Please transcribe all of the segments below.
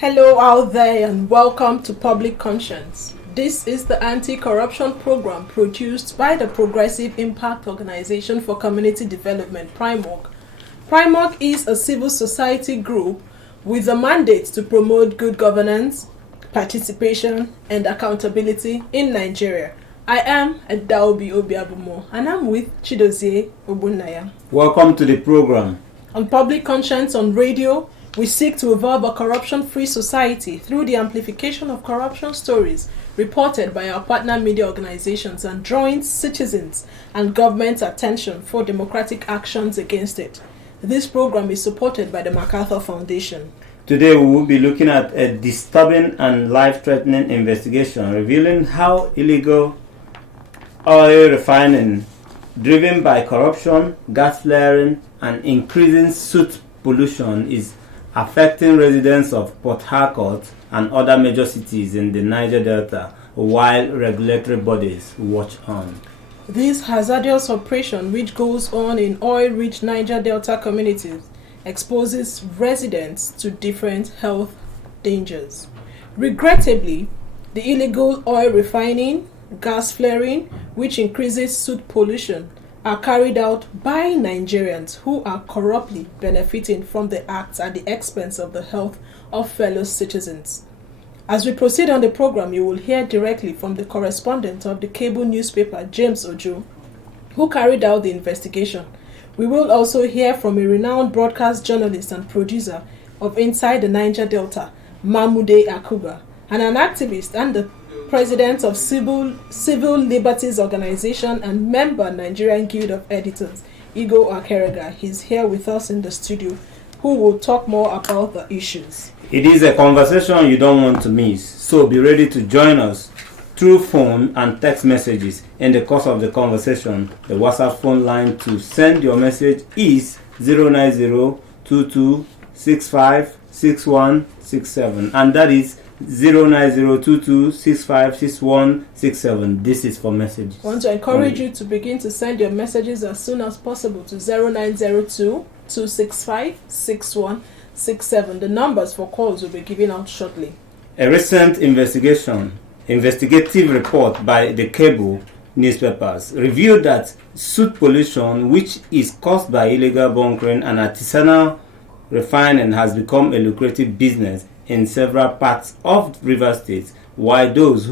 Hello out there and welcome to Public Conscience. This is the anti-corruption program produced by the Progressive Impact Organization for Community Development, PRIMOC. PRIMOC is a civil society group with a mandate to promote good governance, participation, and accountability in Nigeria. I am Adaobi Obiabumo and I'm with Chidozie Obunnaya. Welcome to the program. On Public Conscience on Radio, we seek to evolve a corruption-free society through the amplification of corruption stories reported by our partner media organizations and drawing citizens and government's attention for democratic actions against it. This program is supported by the MacArthur Foundation. Today we will be looking at a disturbing and life-threatening investigation revealing how illegal oil refining, driven by corruption, gas flaring, and increasing soot pollution is affecting residents of Port Harcourt and other major cities in the Niger Delta, while regulatory bodies watch on. This hazardous operation, which goes on in oil-rich Niger Delta communities, exposes residents to different health dangers. Regrettably, the illegal oil refining, gas flaring, which increases soot pollution, are carried out by Nigerians who are corruptly benefiting from the acts at the expense of the health of fellow citizens. As we proceed on the program, you will hear directly from the correspondent of the cable newspaper, James Ojo, who carried out the investigation. We will also hear from a renowned broadcast journalist and producer of Inside the Niger Delta, Mamude Akuga, and an activist and the president of Civil Liberties Organization and member Nigerian Guild of Editors, Igo Akerega. He's here with us in the studio, who will talk more about the issues. It is a conversation you don't want to miss, so be ready to join us through phone and text messages. In the course of the conversation, the WhatsApp phone line to send your message is 09022656167, and that is 09022656167. This is for messages. I want to encourage you to begin to send your messages as soon as possible to 0902-265-6167. The numbers for calls will be given out shortly. A recent investigative report by the cable newspapers revealed that soot pollution, which is caused by illegal bunkering and artisanal refining, has become a lucrative business in several parts of Rivers State, while those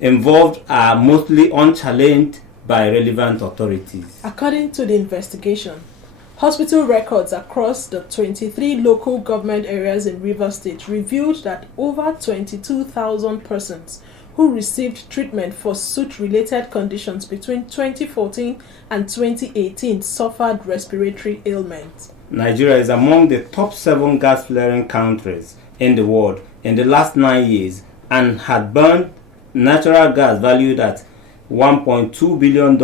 involved are mostly unchallenged by relevant authorities. According to the investigation, hospital records across the 23 local government areas in Rivers State revealed that over 22,000 persons who received treatment for soot-related conditions between 2014 and 2018 suffered respiratory ailments. Nigeria is among the top 7 gas flaring countries in the world in the last 9 years and had burned natural gas valued at $1.2 billion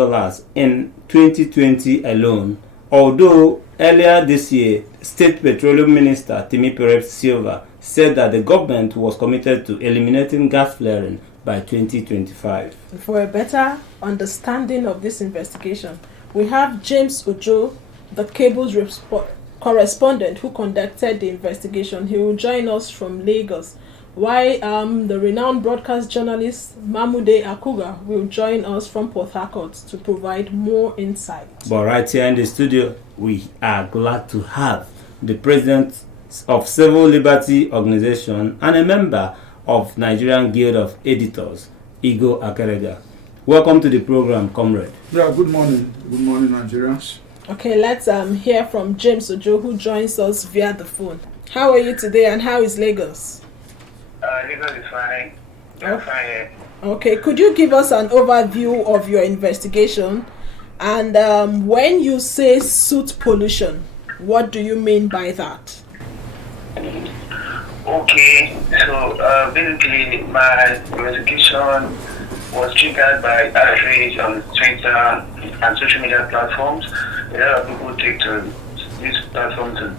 in 2020 alone. Although earlier this year, State Petroleum Minister Timi Perez Silva said that the government was committed to eliminating gas flaring by 2025. For a better understanding of this investigation, we have James Ojo, the cable's correspondent who conducted the investigation. He will join us from Lagos, while the renowned broadcast journalist Mamude Akuga will join us from Port Harcourt to provide more insight. But right here in the studio, we are glad to have the president of Civil Liberty Organization and a member of Nigerian Guild of Editors, Igo Akerega. Welcome to the program, comrade. Yeah, good morning. Good morning, Nigerians. Okay, let's hear from James Ojo, who joins us via the phone. How are you today and how is Lagos? Lagos is fine. I'm fine. Okay, could you give us an overview of your investigation? And when you say soot pollution, what do you mean by that? Okay, so basically my investigation was triggered by outrage on Twitter and social media platforms. A lot of people take to this platform to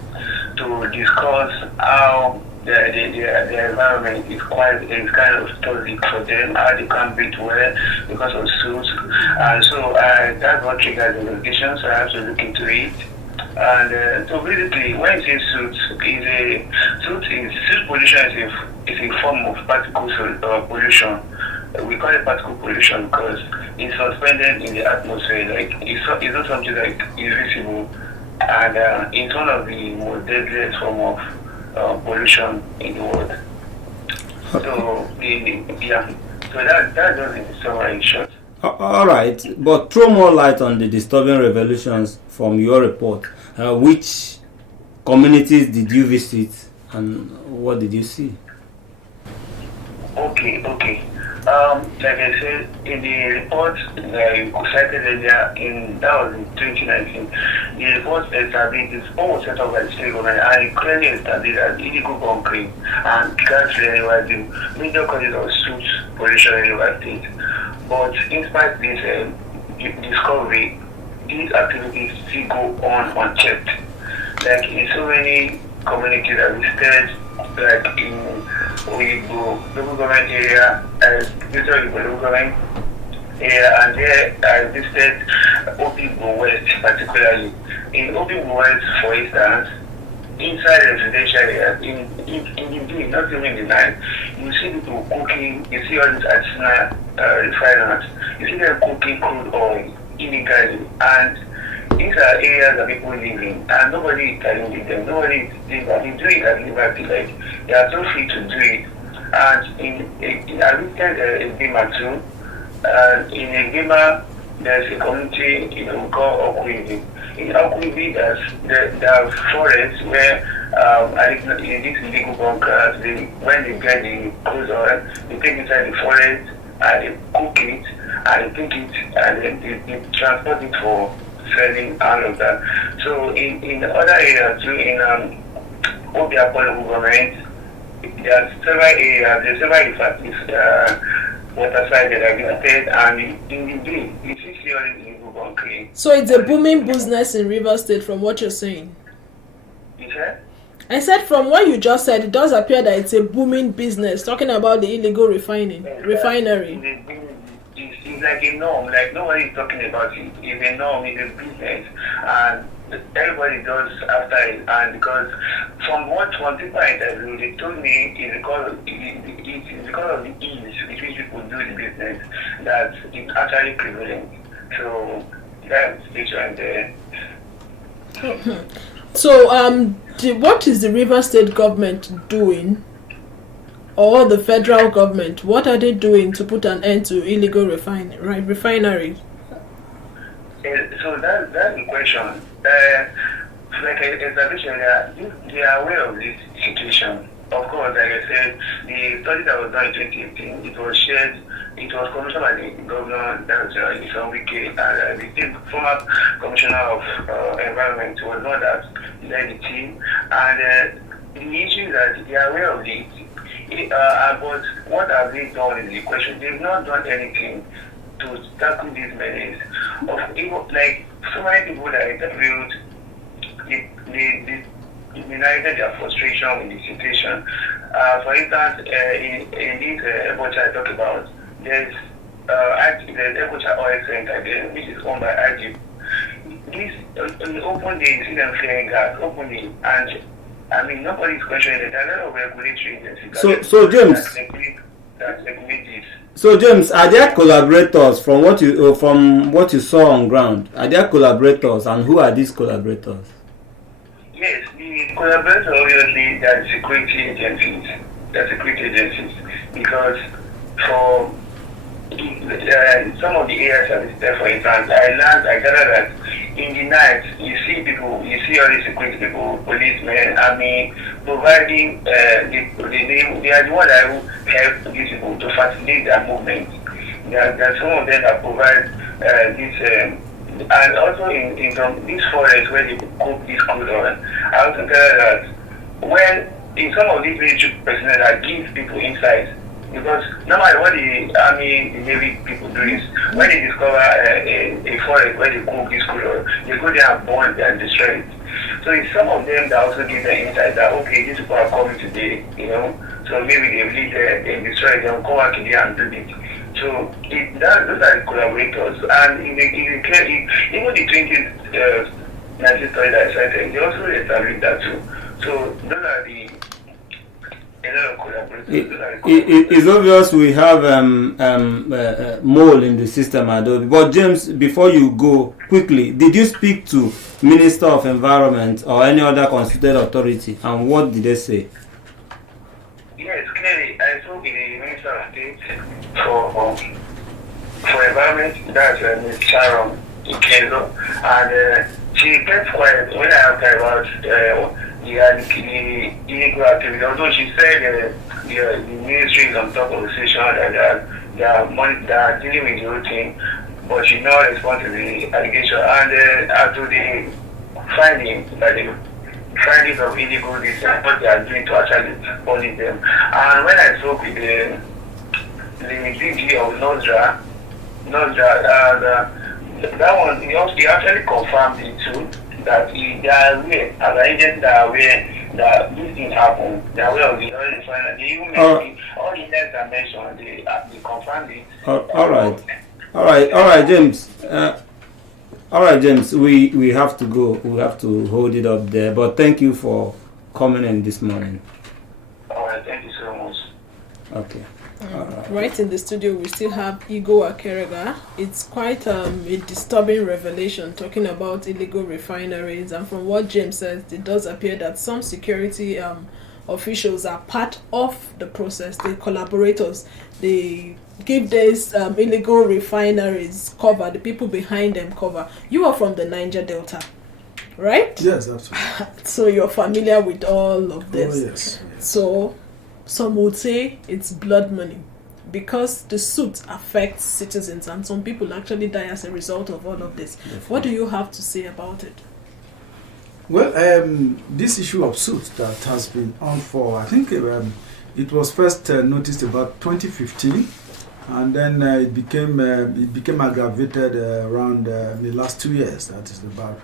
discuss how the environment is kind of toxic for them, how they can't breathe well because of soot. And so that's what triggered the investigation, so I have to look into it. And so basically, when it says soot pollution is a form of particle pollution. We call it particle pollution because it's suspended in the atmosphere. Like it's not something like invisible, and it's one of the most deadliest form of pollution in the world. So so that does it summary in short. All right, but throw more light on the disturbing revelations from your report. Which communities did you visit, and what did you see? Okay. Like I said, in the report you cited earlier, that was in 2019, the report established this almost set up by the state government, and it clearly established that illegal bunkering and gas flaring were the major causes of soot pollution in River State. But in spite of this discovery, these activities still go on unchecked. Like in so many communities that visited, like in Oyibo local government area, local government area, and there I visited Obibo West particularly. In Obibo West, for instance, inside the residential areas, in the day, not even in the night, you see people cooking, you see all these artisanal refiners, you see them cooking crude oil illegally, and these are areas that people live in, and nobody is challenging them. Nobody is they do it at liberty, like they are so free to do it. And I visited a Gema too. In a Gema, there's a community we call Okwibi. In Okwibi, there are forests where in these illegal bunkers, when they get the crude oil, they take it inside the forest and they cook it and they take it and then they transport it for selling, all of that. So in other areas too, in Obia local government, there are several areas, there are several water side that are visited, and in the day, you see all these illegal bunkering. So it's a booming business in River State from what you're saying? You said? I said from what you just said, it does appear that it's a booming business, talking about the illegal refinery. It's like a norm, like nobody is talking about it. It's a norm, it's a business, and everybody does after it. And because from people I interviewed, they told me it's because of the ease with which people do the business that it's actually prevalent. So that's the issue and there. So what is the River State government doing, or the federal government? What are they doing to put an end to illegal refineries? So that's the question. Like I established earlier, they are aware of this situation. Of course, like I said, the study that was done in 2018, it was commissioned by the governor, that was Wike, and the former commissioner of environment was not that led the team. And the issue is that they are aware of it. But what have they done is the question. They've not done anything to tackle these menace of evil. Like so many people that I interviewed, they united their frustration with the situation. For instance, in this airport I talked about, there's Airport Oil Center there, which is owned by IG. This on open day, you see them flaring gas openly, and I mean nobody's questioning it. There are a lot of regulatory agencies. So James. That regulate this. So James, are there collaborators from what you saw on ground? Are there collaborators, and who are these collaborators? Yes, the collaborators obviously they are security agencies. Because for some of the areas I visited, for instance, I gathered that in the night you see all the security people, policemen, army, providing they are the ones that will help these people to facilitate their movement. There are some of them that provide this. And also in these forests where they cook this crude oil, I also gathered that when in some of these military personnel that give people insight, because normally what the army, the navy people do is when they discover a forest where they cook this crude oil, they go there and burn it and destroy it. So it's some of them that also give them insight that okay, these people are coming today, so maybe they leave there, they destroy them, come back here and do it. So those are the collaborators, and even the 2019 COVID-19 story that I cited, they also established that too. So those are the a lot of collaborators. It's obvious we have mole in the system, Adobe. But James, before you go quickly, did you speak to Minister of Environment or any other constituted authority, and what did they say? Yes, clearly, I spoke with the Minister of State for Environment, that's Ms. Sharon Ikenzo, and she kept quiet when I asked her about the illegal activity. Although she said the ministry is on top of the situation and they are dealing with the whole thing, but she not respond to the allegation and to the findings of illegal this what they are doing to actually punish them. And when I spoke with the DG of NOSDRA, that one he actually confirmed it too, that they are aware, as an agent they are aware that this thing happened. They are aware of the oil refinery. They even mentioned all the names I mentioned, they confirmed it. All right, James. All right, James. We have to go. We have to hold it up there. But thank you for coming in this morning. All right, thank you so much. Okay. Right in the studio, we still have Igo Akerega. It's quite a disturbing revelation talking about illegal refineries, and from what James says, it does appear that some security officials are part of the process. The collaborators, they give these illegal refineries cover, the people behind them cover. You are from the Niger Delta, right? Yes, absolutely. So you're familiar with all of this. Oh, yes. So some would say it's blood money because the suit affects citizens and some people actually die as a result of all of this. Definitely. What do you have to say about it? Well, this issue of suit that has been on for, I think it was first noticed about 2015, and then it became aggravated around the last 2 years. That is about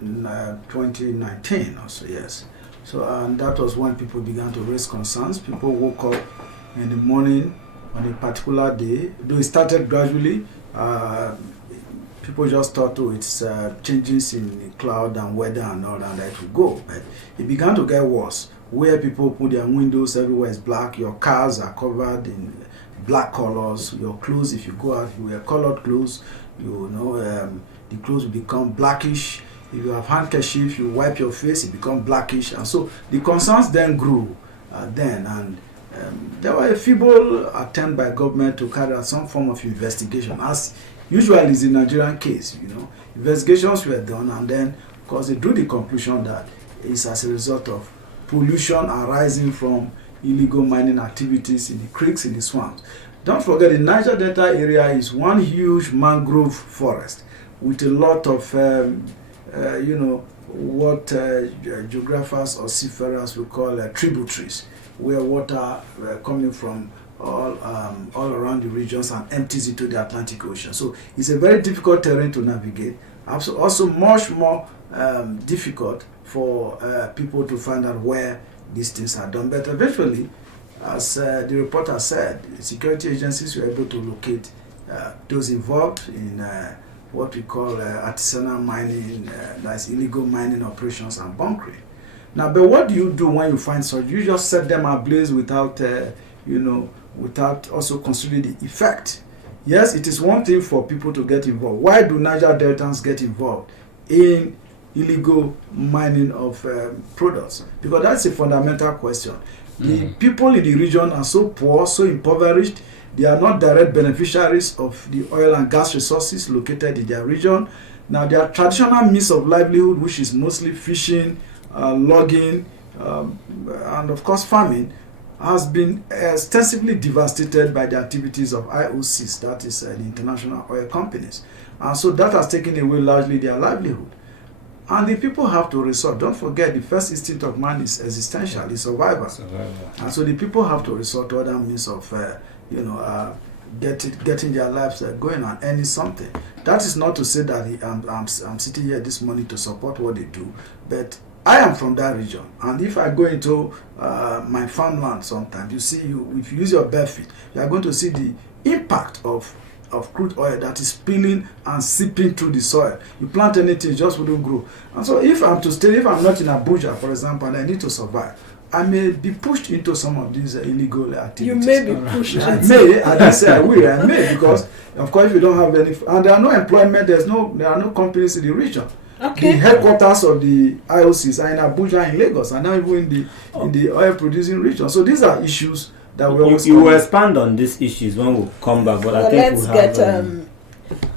2019 or so, yes. So, and that was when people began to raise concerns. People woke up in the morning on a particular day, though it started gradually. People just thought, oh, it's changes in the cloud and weather and all that, it will go. But it began to get worse, where people put their windows everywhere is black, your cars are covered in black colors, your clothes, if you go out, you wear colored clothes, the clothes will become blackish. If you have handkerchief, you wipe your face, it becomes blackish. And so the concerns then grew and there were a feeble attempt by government to carry out some form of investigation, as usually is the Nigerian case. Investigations were done, and then, of course, they drew the conclusion that it's as a result of pollution arising from illegal mining activities in the creeks, in the swamps. Don't forget, the Niger Delta area is one huge mangrove forest with a lot of what geographers or seafarers will call tributaries, where water coming from all around the regions and empties into the Atlantic Ocean. So it's a very difficult terrain to navigate. Also much more difficult for people to find out where these things are done. But eventually, as the reporter said, security agencies were able to locate those involved in what we call artisanal mining, that's illegal mining operations and bunkering. Now, but what do you do when you find such? You just set them ablaze without, without also considering the effect. Yes, it is one thing for people to get involved. Why do Niger Deltans get involved in illegal mining of products? Because that's a fundamental question. The people in the region are so poor, so impoverished. They are not direct beneficiaries of the oil and gas resources located in their region. Now, their traditional means of livelihood, which is mostly fishing, logging, and of course farming, has been extensively devastated by the activities of IOCs, that is the international oil companies. And so that has taken away largely their livelihood. And the people have to resort. Don't forget, the first instinct of man is existential, is survival. And so the people have to resort to other means of getting their lives going and earning something. That is not to say that I'm sitting here this morning to support what they do, but I am from that region, and if I go into my farmland sometimes, you see, if you use your bare feet, you are going to see the impact of of crude oil that is spilling and seeping through the soil. You plant anything, it just wouldn't grow. And so if I'm not in Abuja, for example, and I need to survive, I may be pushed into some of these illegal activities. You may be pushed. I may, I didn't say I will, I may, because of course if you don't have any, and there are no employment, there are no companies in the region. Okay. The headquarters of the IOCs are in Abuja, in Lagos, and now even in the oil producing region. So these are issues that we always. You will expand on these issues when we come back, but I think let's get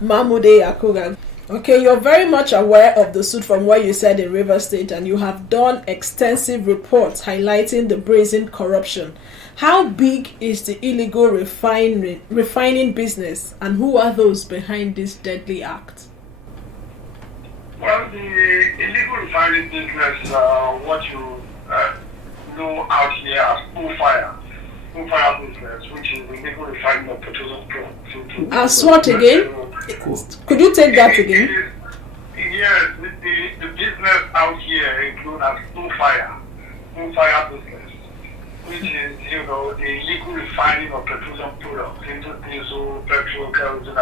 Mahmoode Yakubu. Okay, you're very much aware of the suit from what you said in Rivers State, and you have done extensive reports highlighting the brazen corruption. How big is the illegal refining business, and who are those behind this deadly act? Well, the illegal refining business, what you know out here as bullfire business, which is illegal refining of petroleum products. As what again? Could you take that again? Yes, the business out here includes as bullfire business, which is, the illegal refining of petroleum products into diesel, petrol, kerosene,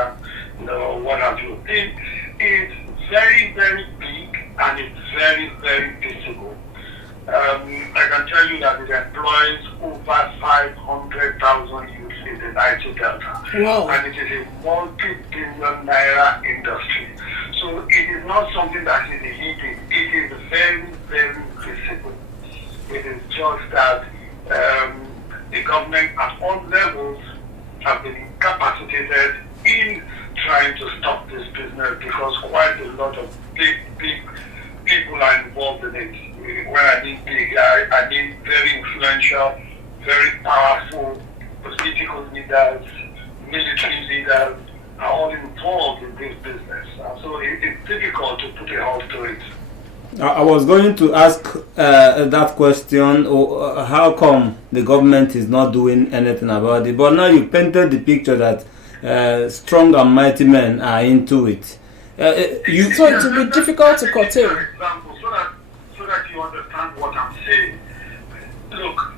and what have you. It's very, very big, and it's very, very visible. I can tell you that it employs over 500,000 youths in the Niger Delta. Wow. And it is a multi-billion naira industry. So it is not something that is hidden. It is very, very visible. It is just that the government at all levels have been incapacitated in trying to stop this business because quite a lot of big people are involved in it. When I mean big, I mean very influential, very powerful political leaders, military leaders are all involved in this business. So it's difficult to put a halt to it. I was going to ask that question, how come the government is not doing anything about it? But now you painted the picture that strong and mighty men are into it. So it will be difficult to curtail. For example, so that you understand what I'm saying. Look,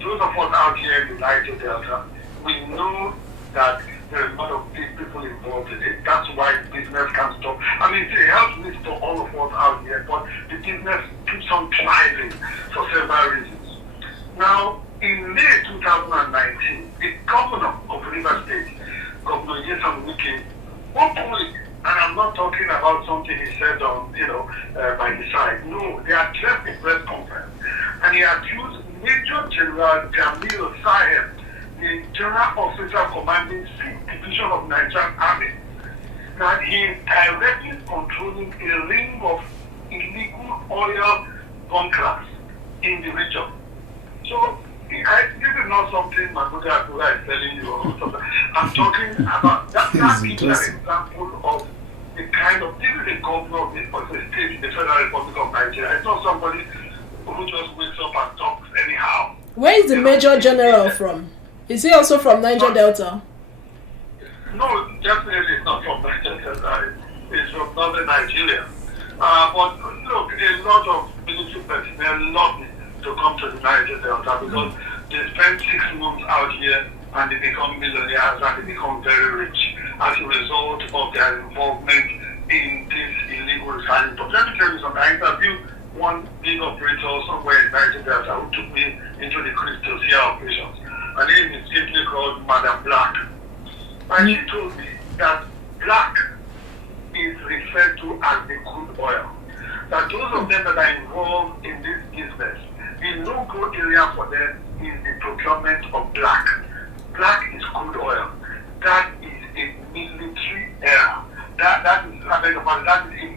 those of us out here in the Niger Delta, we know that there are a lot of big people involved in it. That's why business can't stop. I mean, it helps me to all of us out here, but the business keeps on thriving for several reasons. Now, in May 2019, the governor of Rivers State, Governor Nyesom Wike, openly, and I'm not talking about something he said on, by his side. No, they addressed a press conference, and he accused Major General Jamil Saheb, the General Officer commanding 6th Division of Nigerian Army, that he is directly controlling a ring of illegal oil bunkers in the region. So, this is not something Mahmoode Yakubu is telling you. I'm talking about that is an example of the kind of, this is a governor of the state in the Federal Republic of Nigeria. It's not somebody who just wakes up and talks anyhow. Where is the Major General from? Is he also from Niger Delta? No, definitely not from Niger Delta. It's from northern Nigeria. But look, a lot of military personnel love to come to the Niger Delta because they spend 6 months out here and they become millionaires and they become very rich as a result of their involvement in this illegal refining. But let me tell you something. I interviewed one big operator somewhere in Niger Delta who took me into the Crystal Sea operations. Her name is simply called Madam Black. And she told me that black is referred to as the crude oil. That those of them that are involved in this business, the no-go area for them is the procurement of black. Black is crude oil. That is a military area. That is a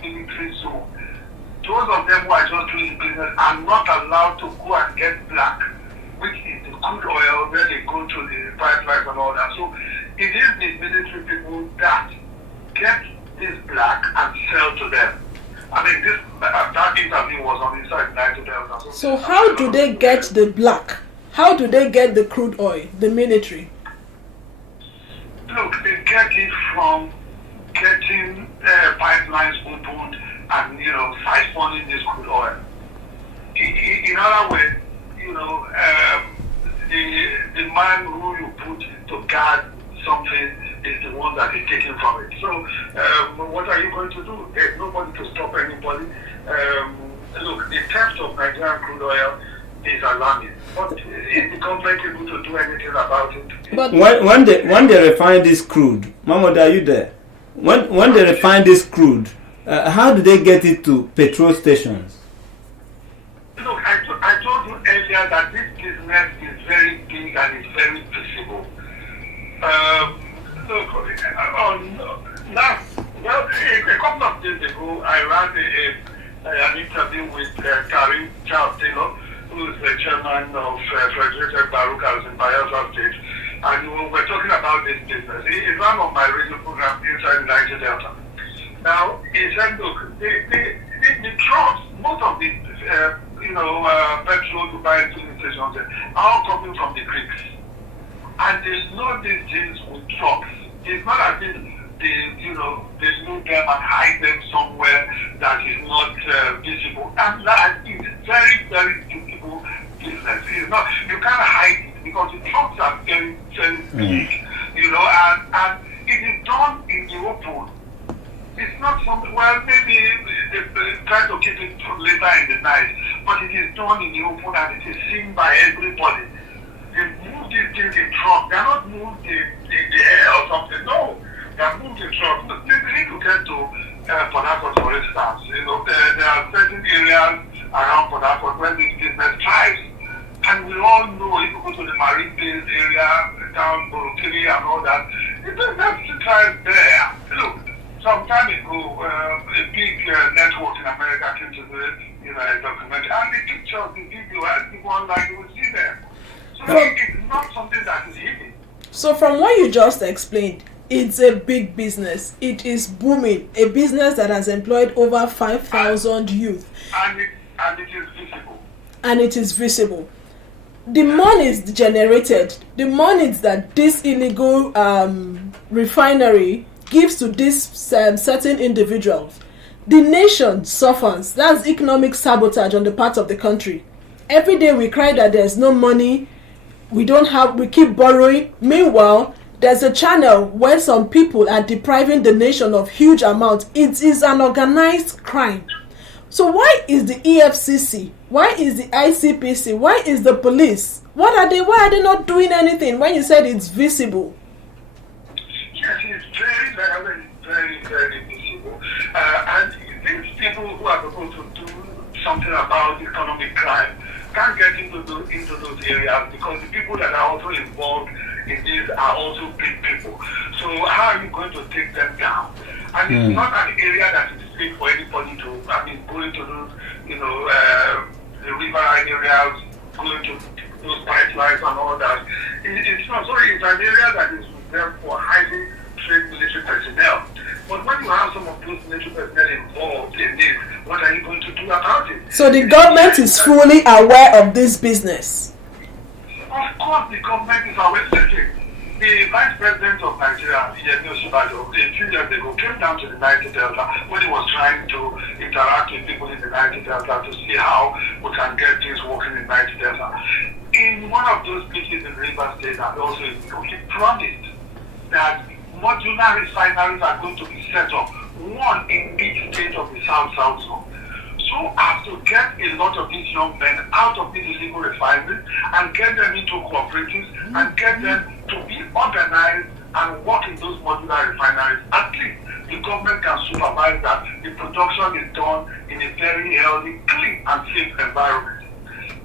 military zone. Those of them who are just doing the business are not allowed to go and get black, which is the crude oil where they go to the pipelines and all that. So it is the military people that get this black and sell to them. I mean, that interview was on inside Niger Delta. So how do they get the black? How do they get the crude oil, the military? Look, they get it from getting pipelines opened and, siphoning this crude oil. In other words, the man who you put to guard something is that is taken from it. So what are you going to do? There's nobody to stop anybody. Look, the theft of Nigerian crude oil is alarming. But is the government able to do anything about it? But when they refine this crude, Mahmoud, are you there? When they refine this crude, how do they get it to petrol stations? Look, I told you earlier that this business is very big and it's very visible. Look, a couple of days ago, I ran an interview with Karim Charles Taylor, who is the chairman of Frederick Baruch in Bayelsa State, and we were talking about this business. He ran on my radio program inside the Niger Delta. Now, he said, look, the trucks, most of the petrol to buy in filling stations are all coming from the creeks. And they load these things with trucks. It's not as if they load them and hide them somewhere that is not visible. And that is very, very visible business. It's not, you can't hide it because the trucks are very, very big, and it is done in the open. It's not something, well, maybe they try to keep it later in the night, but it is done in the open and it is seen by everybody. They move these things in truck. They are not moved in the air or something. No, they are moved in truck. They need to get to Port Harcourt, for instance. There are certain areas around Port Harcourt where this business thrives. And we all know, if you go to the Marine Base area, down Borokiri and all that, the business thrives there. Look, some time ago, a big network in America came to do a documentary, and the pictures, the video, and people online, you will see them. So it's not something that is hidden. So from what you just explained, it's a big business. It is booming. A business that has employed over 5,000 youth. And it is visible. And it is visible. The monies generated, the monies that this illegal refinery gives to these certain individuals, the nation suffers. That's economic sabotage on the part of the country. Every day we cry that there's no money, we keep borrowing. Meanwhile, there's a channel where some people are depriving the nation of huge amounts. It is an organized crime. So why is the EFCC, why is the ICPC, why is the police, why are they not doing anything when you said it's visible? Yes, it's very, very, very, very visible. And these people who are supposed to do something about economic crime can't get into those areas because the people that are also involved in this are also big people. So how are you going to take them down? And it's not an area that is safe for anybody to, going to those, the river areas, going to those pipelines and all that. It's not. So it's an area that is reserved for highly trained military personnel. But when you have some of those military personnel involved in this, what are you going to do about it? So the government is fully aware of this business. Of course, the government is aware. The Vice President of Nigeria, Yemi Osinbajo, a few years ago came down to the Niger Delta when he was trying to interact with people in the Niger Delta to see how we can get things working in Niger Delta. In one of those speeches in Rivers State and also in Iko, he promised that modular refineries are going to be set up, one in each state of the South Zone. So as to get a lot of these young men out of these illegal refineries and get them into cooperatives and get them to be organized and work in those modular refineries. At least the government can supervise that the production is done in a very healthy, clean and safe environment.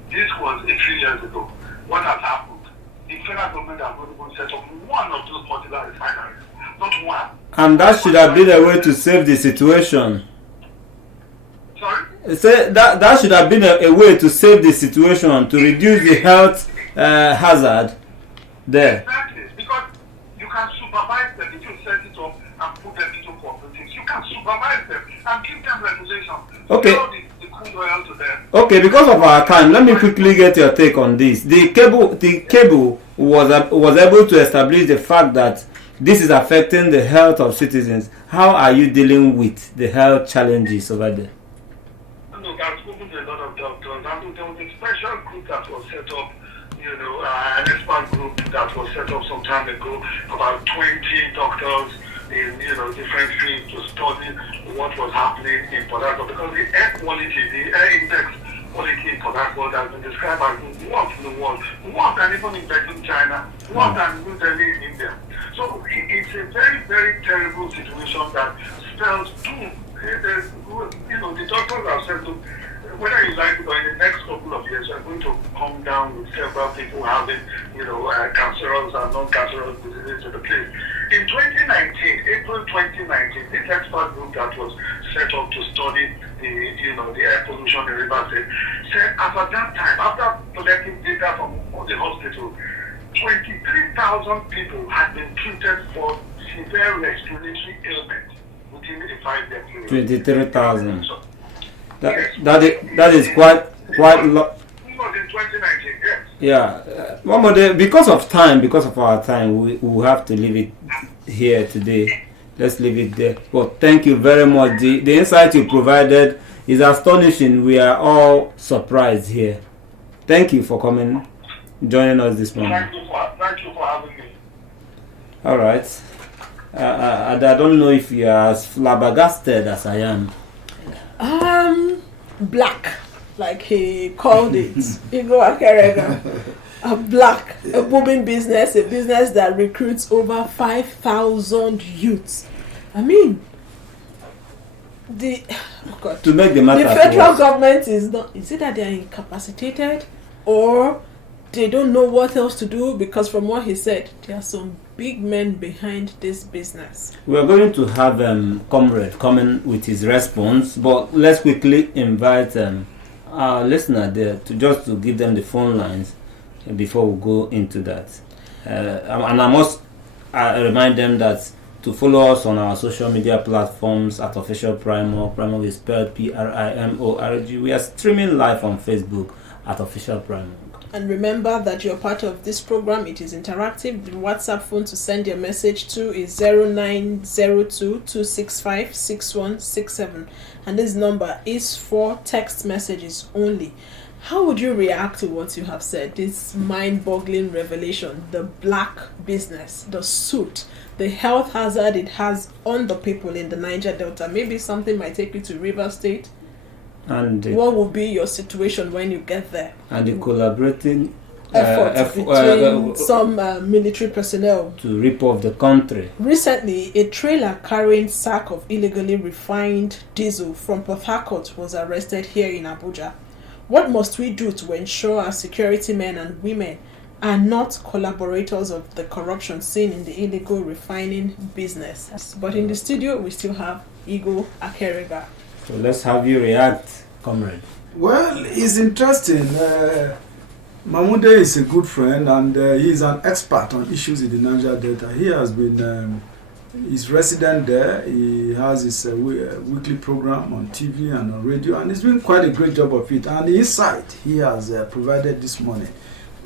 This was a few years ago. What has happened? The federal government has not even set up one of those modular refineries. Not one. And that should have been a way to save the situation. Sorry? Say that should have been a way to save the situation, to reduce the health hazard there. Exactly, because you can supervise them if you set it up and put them into cooperatives. You can supervise them and give them regulations. Okay. The crude oil to them. Okay, because of our time, let me quickly get your take on this. The cable was able to establish the fact that this is affecting the health of citizens. How are you dealing with the health challenges over there? Look, I've spoken to a lot of doctors, and there was a special group that was set up, an expert group that was set up some time ago, about 20 doctors in different fields to study what was happening in Port Harcourt, because the air quality, the air index quality in Port Harcourt has been described as the worst in the world, worse than even in Beijing, China, worse than New Delhi in India. So it's a very, very terrible situation that spells doom. The doctors have said, look, whether you like it or in the next couple of years, we're going to come down with several people having, cancerous and non-cancerous diseases to the place. In 2019, April 2019, this expert group that was set up to study the air pollution in Rivers State said as at that time, after collecting data from the hospital, 23,000 people had been treated for severe respiratory ailment within a 5-year period. 23,000. That is quite a lot. It was in 2019, yes. Yeah, one more day, because of our time, we will have to leave it here today. Let's leave it there. Well, thank you very much. The insight you provided is astonishing. We are all surprised here. Thank you for coming, joining us this morning. Thank you for having me. All right. I don't know if you are as flabbergasted as I am. Black, like he called it. Igo Akerega. A black, a booming business, a business that recruits over 5,000 youths. I mean, to make the matter the federal government is it that they are incapacitated or they don't know what else to do? Because from what he said, there are some big men behind this business. We are going to have Comrade coming with his response, but let's quickly invite our listener there to give them the phone lines before we go into that. And I must remind them that to follow us on our social media platforms at Official Primorg. Primorg is spelled Primorg. We are streaming live on Facebook at Official Primorg. And remember that you're part of this program. It is interactive. The WhatsApp phone to send your message to is 0902-265-6167. And this number is for text messages only. How would you react to what you have said? This mind-boggling revelation, the black business, the suit, the health hazard it has on the people in the Niger Delta. Maybe something might take you to Rivers State. And what will be your situation when you get there? And the collaborating effort between some military personnel to rip off the country. Recently, a trailer carrying sack of illegally refined diesel from Port Harcourt was arrested here in Abuja. What must we do to ensure our security men and women are not collaborators of the corruption seen in the illegal refining business? But in the studio, we still have Igo Akerega. So let's have you react, Comrade. Well, it's interesting. Mahmoud is a good friend and he's an expert on issues in the Niger Delta. He has been, he's resident there. He has his weekly program on TV and on radio, and he's doing quite a great job of it. And the insight he has provided this morning,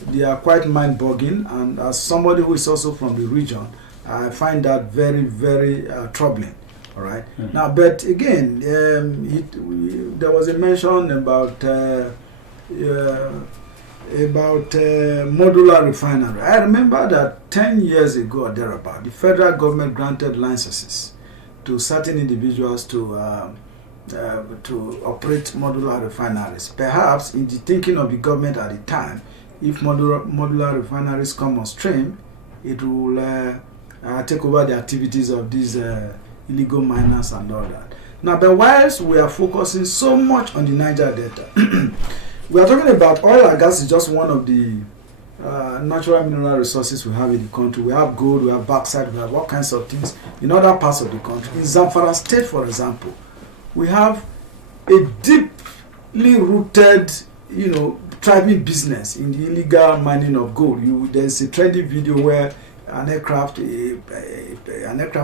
they are quite mind-boggling. And as somebody who is also from the region, I find that very, very troubling. All right. Mm-hmm. Now, but again, there was a mention about modular refinery. I remember that 10 years ago or thereabout, the federal government granted licenses to certain individuals to operate modular refineries. Perhaps in the thinking of the government at the time, if modular refineries come on stream, it will take over the activities of these illegal miners and all that. Now, but whilst we are focusing so much on the Niger Delta, we are talking about oil and gas is just one of the natural mineral resources we have in the country. We have gold, we have bauxite, we have all kinds of things in other parts of the country. In Zamfara State, for example, we have a deeply rooted, thriving business in the illegal mining of gold. There's a trendy video where an aircraft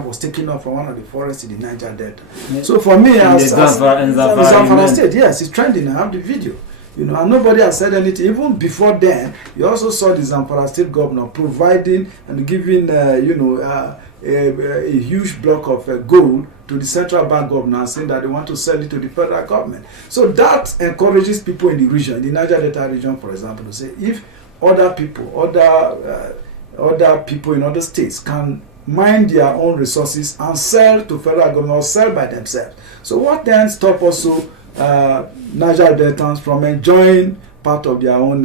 was taken off from one of the forests in the Niger Delta. So for me, as Zamfara State, yes, it's trending. I have the video. And nobody has said anything. Even before then, you also saw the Zamfara State governor providing and giving, a huge block of gold to the central bank governor, saying that they want to sell it to the federal government. So that encourages people in the region, in the Niger Delta region, for example, to say if other people in other states can mine their own resources and sell to federal government or sell by themselves. So what then stop also Niger Deltans from enjoying part of their own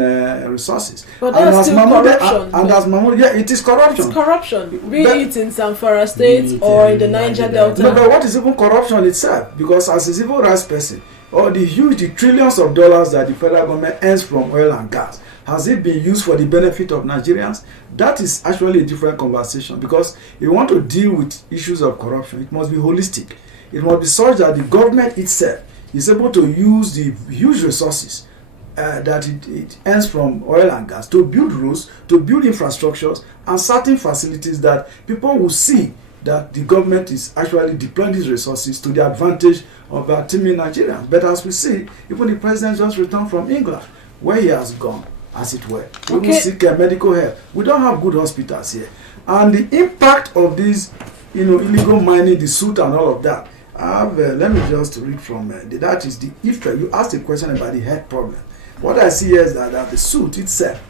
resources? But that's still corruption. As Mahmoud, yeah, it is corruption. It's corruption, be it in Zamfara State or in the Niger Delta. No, but what is even corruption itself? Because as a civil rights person, or the trillions of dollars that the federal government earns from oil and gas, has it been used for the benefit of Nigerians? That is actually a different conversation, because if you want to deal with issues of corruption, it must be holistic. It must be such that the government itself is able to use the huge resources that it earns from oil and gas to build roads, to build infrastructures and certain facilities that people will see that the government is actually deploying these resources to the advantage of our teeming Nigerians. But as we see, even the president just returned from England, where he has gone, as it were. We will seek medical help. We don't have good hospitals here. And the impact of this, illegal mining, the suit and all of that, let me just read from that is the effect. You asked a question about the health problem. What I see here is that the suit itself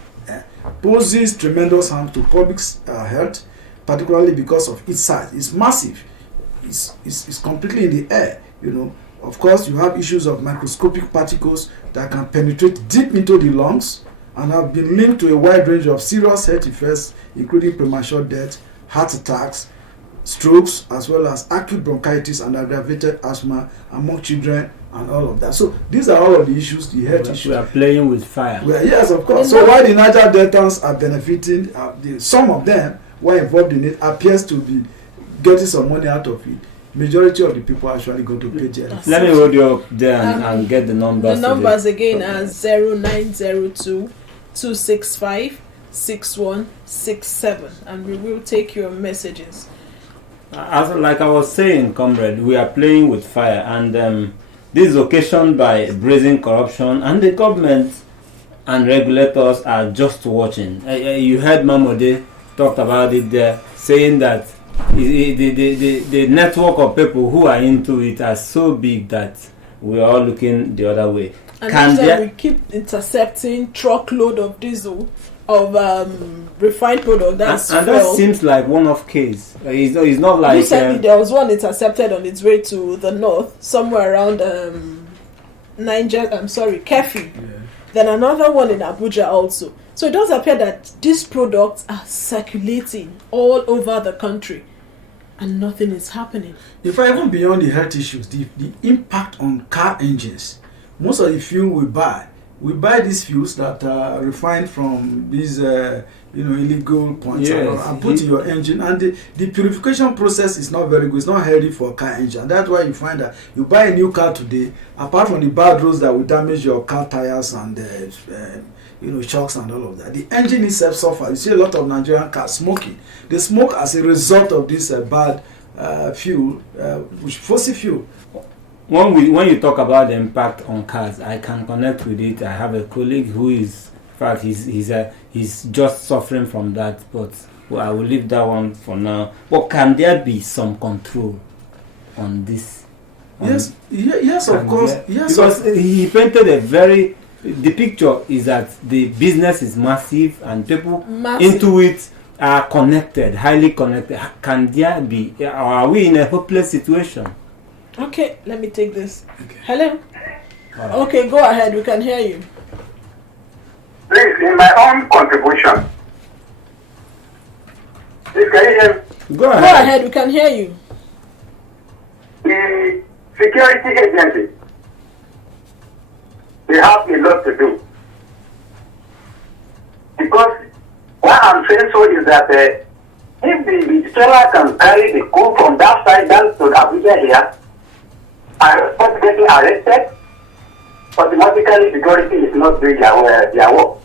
poses tremendous harm to public health, particularly because of its size. It's massive. It's completely in the air. Of course, you have issues of microscopic particles that can penetrate deep into the lungs and have been linked to a wide range of serious health effects, including premature death, heart attacks, strokes, as well as acute bronchitis and aggravated asthma among children and all of that. So these are all of the issues, the health issues. We are playing with fire. Well, yes, of course. So while the Niger Deltans are benefiting, some of them who are involved in it appears to be getting some money out of it. Majority of the people are actually going to pay jail. Let me hold you up there and get the numbers. The numbers again are 0902 265 6167, and we will take your messages. Like I was saying, comrade, we are playing with fire, and this is occasioned by brazen corruption, and the government and regulators are just watching. You heard Mamode talked about it there, saying that the network of people who are into it are so big that we are all looking the other way. And we keep intercepting truckload of diesel, of refined product. And that seems like one-off case. It's not like recently there was one intercepted on its way to the north, somewhere around Kefi. Yeah. Then another one in Abuja also. So it does appear that these products are circulating all over the country, and nothing is happening. If I even beyond the health issues, the impact on car engines. Most of the fuel we buy these fuels that are refined from these illegal points, and put in your engine, and the purification process is not very good. It's not healthy for a car engine. That's why you find that you buy a new car today, apart from the bad roads that will damage your car tires and shocks and all of that, the engine itself suffers. You see a lot of Nigerian cars smoking. They smoke as a result of this bad fuel, which fossil fuel. When you talk about the impact on cars, I can connect with it. I have a colleague who is, in fact, he's just suffering from that. But I will leave that one for now. But can there be some control on this? Yes, of course. Yes, because he painted the picture is that the business is massive and people into it are connected, highly connected. Can there be, or are we in a hopeless situation? Okay, let me take this. Okay. Hello? Okay, go ahead. We can hear you. Please, in my own contribution. Please, can you hear me? Go ahead. We can hear you. The security agency, they have a lot to do. Because what I'm saying so is that if the seller can carry the coal from that side down to Abuja here, and not getting arrested, automatically security is not doing their work.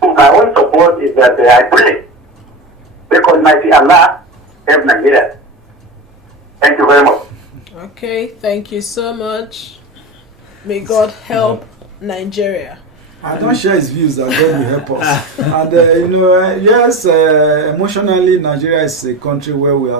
So my own support is that I pray, because Almighty Allah help Nigeria. Thank you very much. Okay, thank you so much. May God help Nigeria. I don't share his views that God will help us. And yes, emotionally, Nigeria is a country where we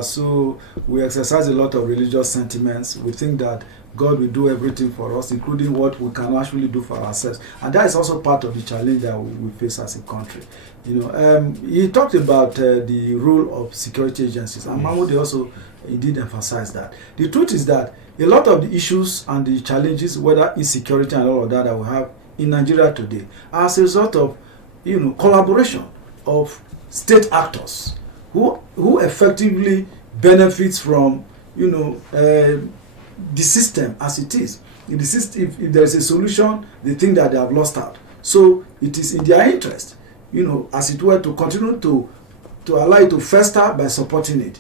exercise a lot of religious sentiments. We think that God will do everything for us, including what we can actually do for ourselves. And that is also part of the challenge that we face as a country. He talked about the role of security agencies, and Mahmoud also did emphasize that. The truth is that a lot of the issues and the challenges, whether insecurity and all of that we have in Nigeria today, are as a result of collaboration of state actors who effectively benefits from the system as it is. In the system, if there is a solution, they think that they have lost out. So it is in their interest, as it were, to continue to allow it to fester by supporting it.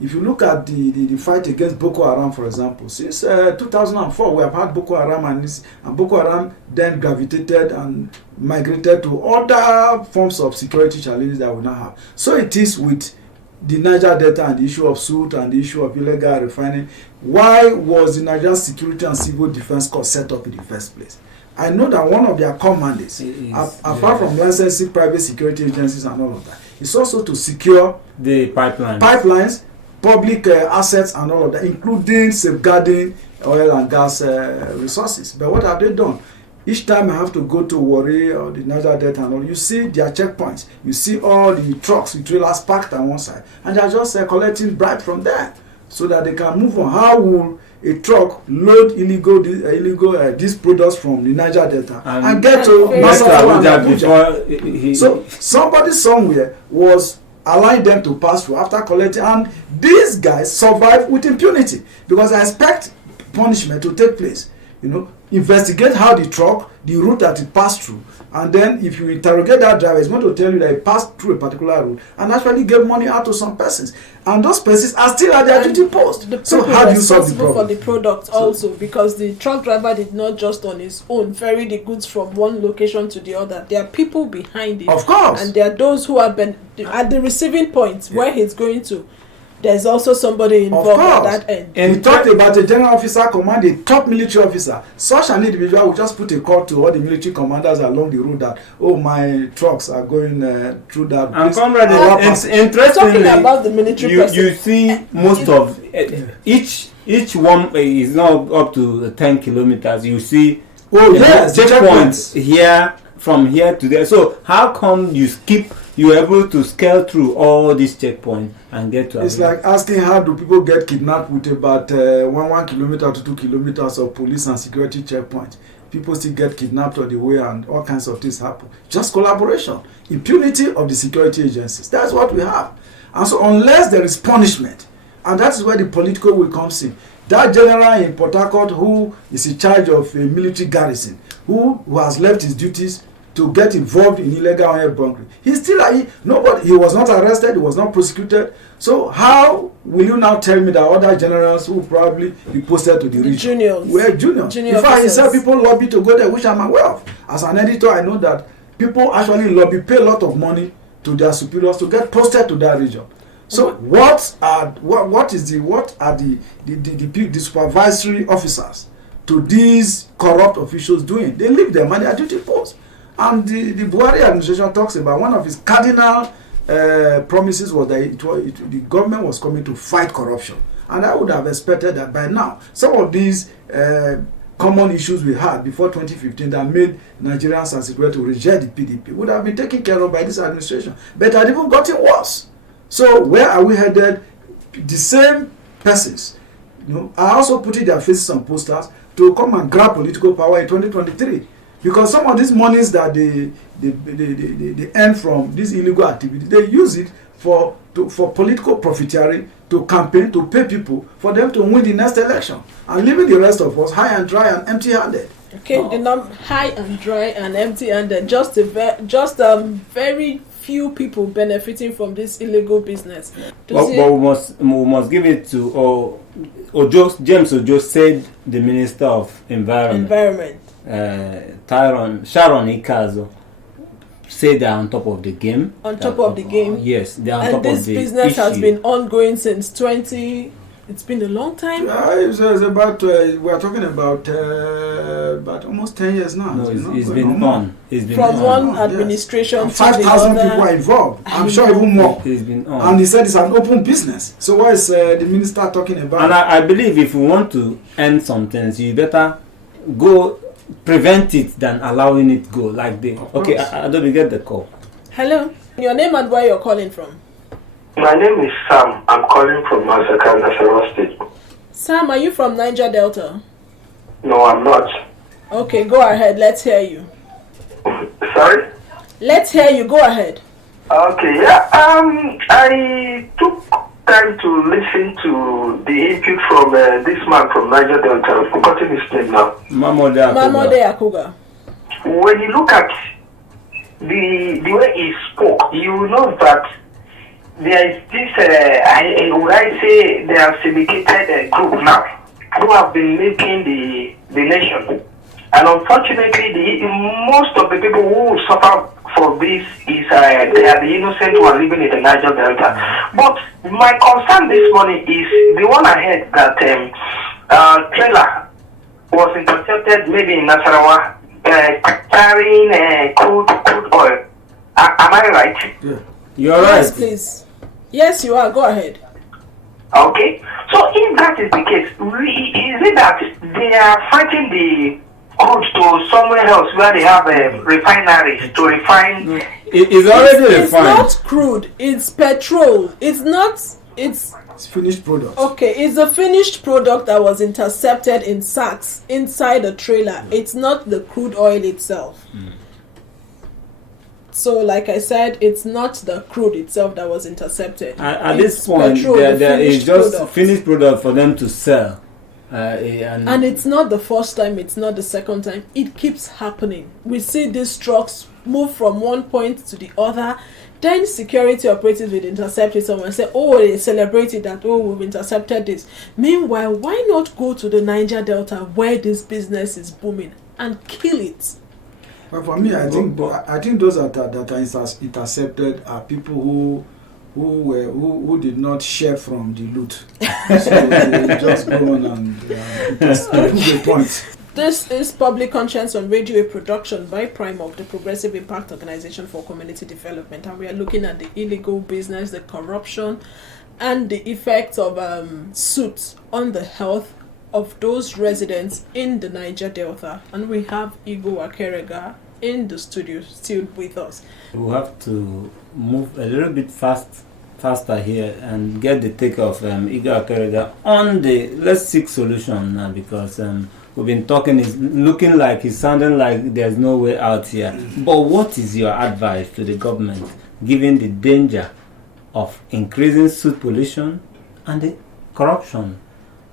If you look at the fight against Boko Haram, for example, since 2004, we have had Boko Haram, and Boko Haram then gravitated and migrated to other forms of security challenges that we now have. So it is with the Niger Delta and the issue of SUIT and the issue of illegal refining. Why was the Nigerian Security and Civil Defense Corps set up in the first place? I know that one of their core mandates, apart from licensing private security agencies and all of that, is also to secure the pipelines, public assets and all of that, including safeguarding oil and gas resources. But what have they done? Each time I have to go to Warri or the Niger Delta and all, you see their checkpoints. You see all the trucks with trailers parked on one side, and they are just collecting bribe from there so that they can move on. How will a truck load illegal these products from the Niger Delta and get to Nasarawa and Abuja? So somebody somewhere was allowing them to pass through after collecting, and these guys survive with impunity because I expect punishment to take place. Investigate how the route that it passed through, and then if you interrogate that driver, it's going to tell you that it passed through a particular route and actually gave money out to some persons, and those persons are still at their duty post. So how do you solve the problem? For the product also, because the truck driver did not just on his own ferry the goods from one location to the other. There are people behind it, of course, and there are those who have been at the receiving point where he's going to. There's also somebody involved at that end. And we talked about a general officer command, a top military officer. Such an individual will just put a call to all the military commanders along the road that, my trucks are going through that. And comrade, it's interesting. Talking about the military you see most of each one is not up to 10 kilometers. You see checkpoints here, from here to there. So how come you're able to scale through all these checkpoints and get to it's like asking how do people get kidnapped with about 1 kilometer to 2 kilometers of police and security checkpoints. People still get kidnapped on the way and all kinds of things happen. Just collaboration, impunity of the security agencies. That's what we have. And so unless there is punishment, and that is where the political will come in. That general in Port Harcourt who is in charge of a military garrison, who has left his duties to get involved in illegal oil bunkering. He was not arrested, he was not prosecuted. So how will you now tell me that other generals who probably be posted to the region were juniors? In fact, he said people lobby to go there, which I'm aware of. As an editor, I know that people actually pay a lot of money to their superiors to get posted to that region. So what are the supervisory officers to these corrupt officials doing? They leave them at their duty post. And the Buhari administration talks about one of his cardinal promises was that the government was coming to fight corruption. And I would have expected that by now, some of these common issues we had before 2015 that made Nigerians and security to reject the PDP would have been taken care of by this administration. But it had even gotten worse. So where are we headed? The same persons, are also putting their faces on posters to come and grab political power in 2023. Because some of these monies that they earn from this illegal activity, they use it for political profiteering, to campaign, to pay people for them to win the next election, and leaving the rest of us high and dry and empty-handed. Okay, high and dry and empty-handed. Just very few people benefiting from this illegal business. But we must give it to James Ojo said, the Minister of Environment. Sharon Ikazo say they're on top of the game. On top of the game? Yes, they're on top of the issue. And this business has been ongoing since It's been a long time. It's about we are talking about almost 10 years now. No, you know, it's going been on. It's been From on. one administration And to 5,000 the people are other. involved. I'm sure even more. It's been on. And he said it's an open business. So what is the minister talking about? And I believe if we want to end some things, you better go prevent it than allowing it go like they. Of Okay, course. I don't get the call. Hello. Your name and where you're calling from? My name is Sam. I'm calling from Masaka, Nasarawa State. Sam, are you from Niger Delta? No, I'm not. Okay, go ahead. Let's hear you. Sorry? Let's hear you. Go ahead. Okay, yeah. I took time to listen to the input from this man from Niger Delta. I've forgotten his name now. Mamode Akuga. When you look at the way he spoke, you know that there is this, would I say, they are syndicated group now who have been making the nation. And unfortunately, most of the people who suffer for this is they are the innocent who are living in the Niger Delta. But my concern this morning is the one I heard that trailer was intercepted maybe in Nasarawa carrying crude oil. Am I right? Yeah. You're Yes, right. please. Yes, you are. Go ahead. Okay. So if that is the case, is it that they are fighting the crude to somewhere else where they have refineries to refine? It's already It's refined. not crude. It's petrol. It's not. It's It's finished product. okay. It's a finished product that was intercepted in sacks inside a trailer. It's not the crude oil itself. So, like I said, it's not the crude itself that was intercepted. At It's this point, petrol, there the is finished just product. finished product for them to sell. And And it's not the first time, it's not the second time. It keeps happening. We see these trucks move from one point to the other. Then security operatives will intercept it somewhere and say, oh, they celebrated that, oh, we've intercepted this. Meanwhile, why not go to the Niger Delta where this business is booming and kill it? But for me, I think those that are intercepted are people who did not share from the loot. So they just go on and prove the point. This is Public Conscience on Radio, a production by Primog, the Progressive Impact Organization for Community Development, and we are looking at the illegal business, the corruption, and the effects of suits on the health of those residents in the Niger Delta. And we have Igor Akerega in the studio still with us. we have to move a little bit faster here and get the take of Igor Akerega on the let's seek solution now, because we've been talking, it's looking like it's sounding like there's no way out here. But what is your advice to the government given the danger of increasing suit pollution and the corruption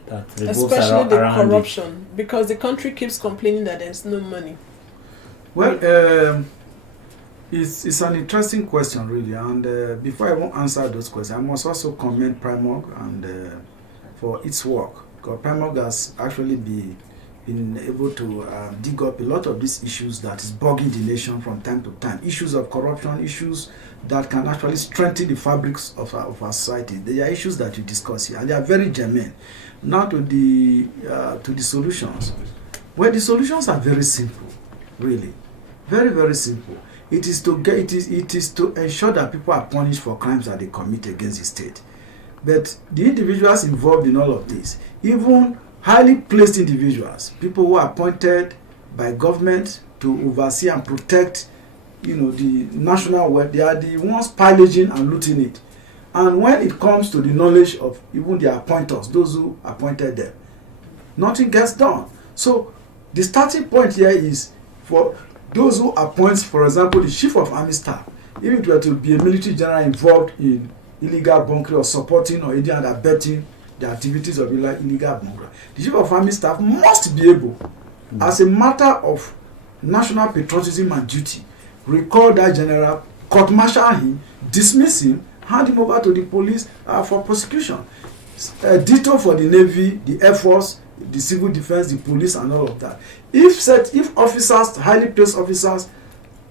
that revolves Especially the around it? corruption, because the country keeps complaining that there's no money. Well, it's an interesting question, really. And before I won't answer those questions, I must also commend Primog and for its work, because Primog has actually been able to dig up a lot of these issues that is bugging the nation from time to time. Issues of corruption, issues that can actually strengthen the fabrics of our society. They are issues that we discuss here, and they are very germane. Now to the solutions. Well, the solutions are very simple, really, very, very simple. It is to ensure that people are punished for crimes that they commit against the state. But the individuals involved in all of this, even highly placed individuals, people who are appointed by government to oversee and protect, the national wealth, they are the ones pillaging and looting it. And when it comes to the knowledge of even their appointers, those who appointed them, nothing gets done. So the starting point here is for those who appoint, for example, the chief of army staff, if it were to be a military general involved in illegal bunkering or supporting or aiding and abetting the activities of illegal bunkering, the chief of army staff must be able, as a matter of national patriotism and duty, recall that general, court-martial him, dismiss him, hand him over to the police for prosecution. Ditto for the Navy, the Air Force, the civil defense, the police, and all of that. If officers, highly placed officers,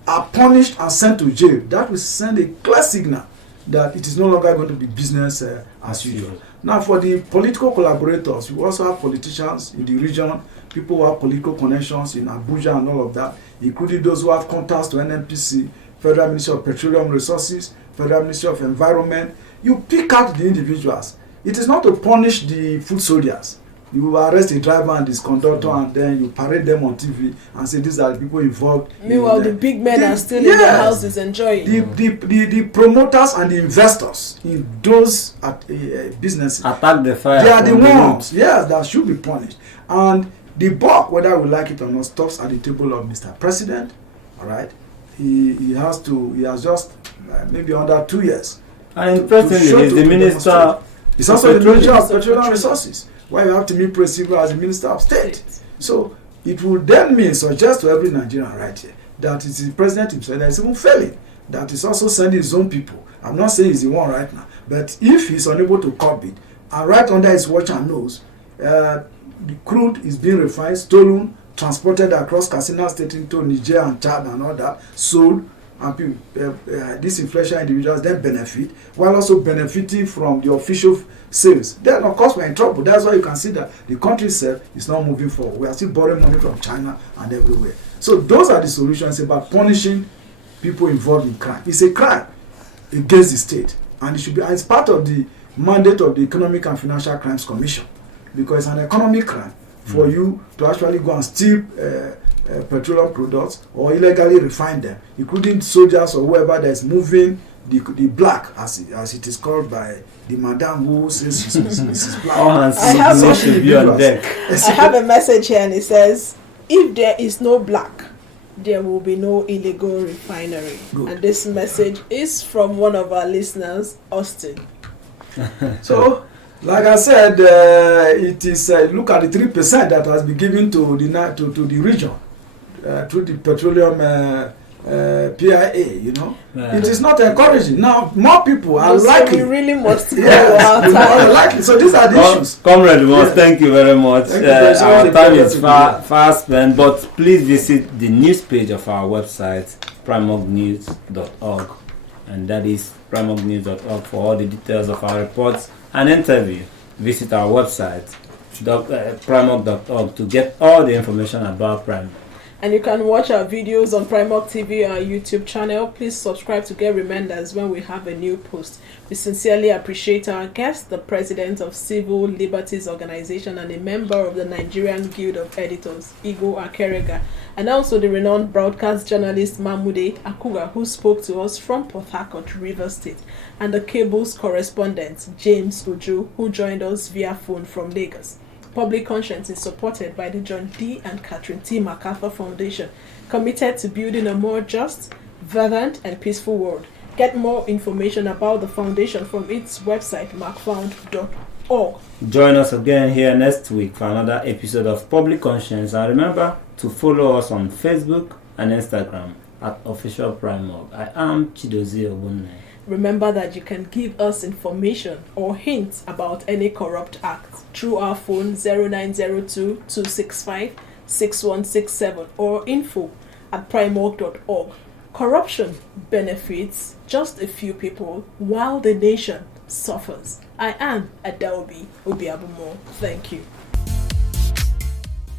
are punished and sent to jail, that will send a clear signal that it is no longer going to be business as usual. Now, for the political collaborators, we also have politicians in the region, people who have political connections in Abuja and all of that, including those who have contacts to NNPC, Federal Ministry of Petroleum Resources, Federal Ministry of Environment. You pick out the individuals. It is not to punish the foot soldiers. You arrest a driver and his conductor, and then you parade them on TV and say these are the people involved. Meanwhile, the big men are still in their houses enjoying. The promoters and the investors in those businesses, attack the fire. They are the ones, that should be punished. And the buck, whether we like it or not, stops at the table of Mr. President. All right, he has just maybe under 2 years. And interestingly, he's the minister. It's also the Minister of Petroleum Resources. Why you have to meet Presidio as the Minister of State. So it will then suggest to every Nigerian right here that it is the President himself that is even failing, that is also sending his own people. I'm not saying he's the one right now, but if he's unable to curb it, and right under his watch and nose, the crude is being refined, stolen, transported across Katsina State into Niger and Chad and all that, sold, and people, these influential individuals then benefit, while also benefiting from the official sales. Then, of course, we're in trouble. That's why you can see that the country itself is not moving forward. We are still borrowing money from China and everywhere. So those are the solutions about punishing people involved in crime. It's a crime against the state, and it should be. It's part of the mandate of the Economic and Financial Crimes Commission, because it's an economic crime for you to actually go and steal petroleum products or illegally refine them, including soldiers or whoever that is moving the black, as it is called by the madam who says she's black. I have a message here, and it says, if there is no black, there will be no illegal refinery. Good. And this message is from one of our listeners, Austin. So, like I said, it is look at the 3% that has been given to the region through the petroleum PIA, It is not encouraging. Now, more people are likely. So we really must go likely. So these are the issues. Comrade Moss, thank you very much. Our time is far spent, but please visit the news page of our website, primognews.org, and that is primognews.org for all the details of our reports and interview. Visit our website, primog.org, to get all the information about Primog. And you can watch our videos on Primog TV, our YouTube channel. Please subscribe to get reminders when we have a new post. We sincerely appreciate our guest, the president of Civil Liberties Organization and a member of the Nigerian Guild of Editors, Igo Akerega, and also the renowned broadcast journalist Mahmoud Akuga, who spoke to us from Port Harcourt, Rivers State, and the Cables correspondent, James Uju, who joined us via phone from Lagos. Public Conscience is supported by the John D. and Catherine T. MacArthur Foundation, committed to building a more just, vibrant, and peaceful world. Get more information about the foundation from its website, macfound.org. Join us again here next week for another episode of Public Conscience, and remember to follow us on Facebook and Instagram at Official Primog. I am Chidozie Obunne. Remember that you can give us information or hints about any corrupt act through our phone 0902-265-6167 or info@primog.org. Corruption benefits just a few people while the nation suffers. I am Adelbi Obiabumo. Thank you.